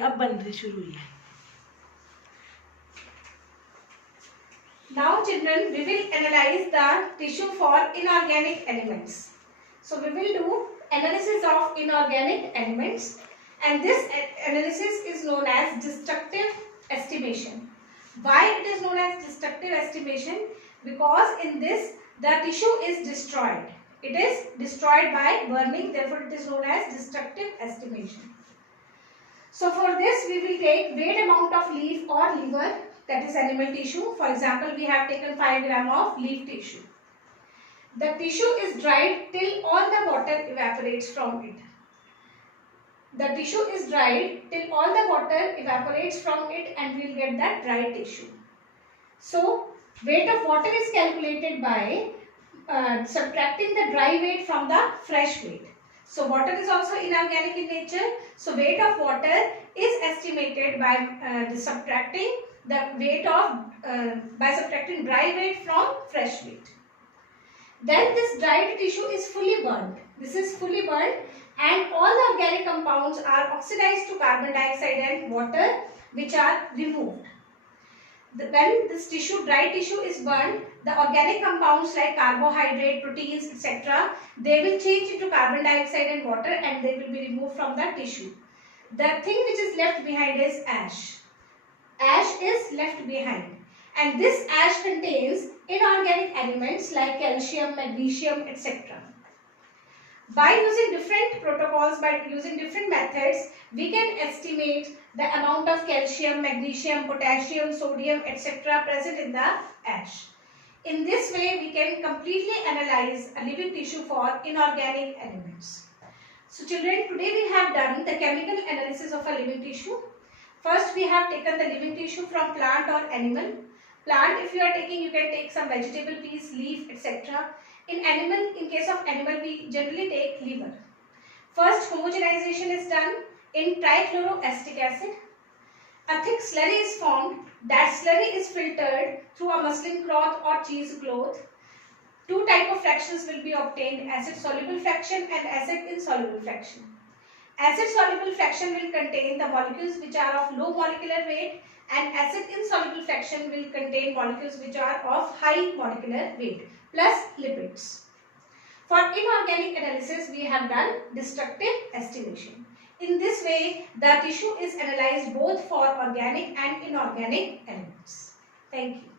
अब बननी शुरू हुई है। Now children, we will analyze the tissue for inorganic elements. So we will do analysis of inorganic elements, and this analysis is known as destructive estimation. Why it is known as destructive estimation? Because in this the tissue is destroyed. It is destroyed by burning, therefore it is known as destructive estimation. So for this we will take weight amount of leaf or liver, that is animal tissue. For example, we have taken 5 gram of leaf tissue. The tissue is dried till all the water evaporates from it. The tissue is dried till all the water evaporates from it, and we will get that dry tissue. So weight of water is calculated by subtracting the dry weight from the fresh weight. So water is also inorganic in nature. So weight of water is estimated by subtracting the weight of by subtracting dry weight from fresh weight. Then this dried tissue is fully burnt. This is fully burnt, and all the organic compounds are oxidized to carbon dioxide and water, which are removed. When this dry tissue is burned, the organic compounds like carbohydrate, proteins, etc., they will change into carbon dioxide and water, and they will be removed from the tissue. The thing which is left behind is ash. Ash is left behind, and this ash contains inorganic elements like calcium, magnesium, etc. By using different protocols, by using different methods, we can estimate the amount of calcium, magnesium, potassium, sodium, etc. present in the ash. In this way, we can completely analyze a living tissue for inorganic elements. So children, today we have done the chemical analysis of a living tissue. First, we have taken the living tissue from plant or animal. Plant, if you are taking, you can take some vegetable piece, leaf, etc. In animal, in case of animal, we generally take liver. First, homogenization is done in trichloroacetic acid. A thick slurry is formed. That slurry is filtered through a muslin cloth or cheesecloth. Two types of fractions will be obtained: acid soluble fraction and acid insoluble fraction. Acid soluble fraction will contain the molecules which are of low molecular weight, and acid insoluble fraction will contain molecules which are of high molecular weight plus lipids. For inorganic analysis, we have done destructive estimation. In this way, the tissue is analyzed both for organic and inorganic elements. Thank you.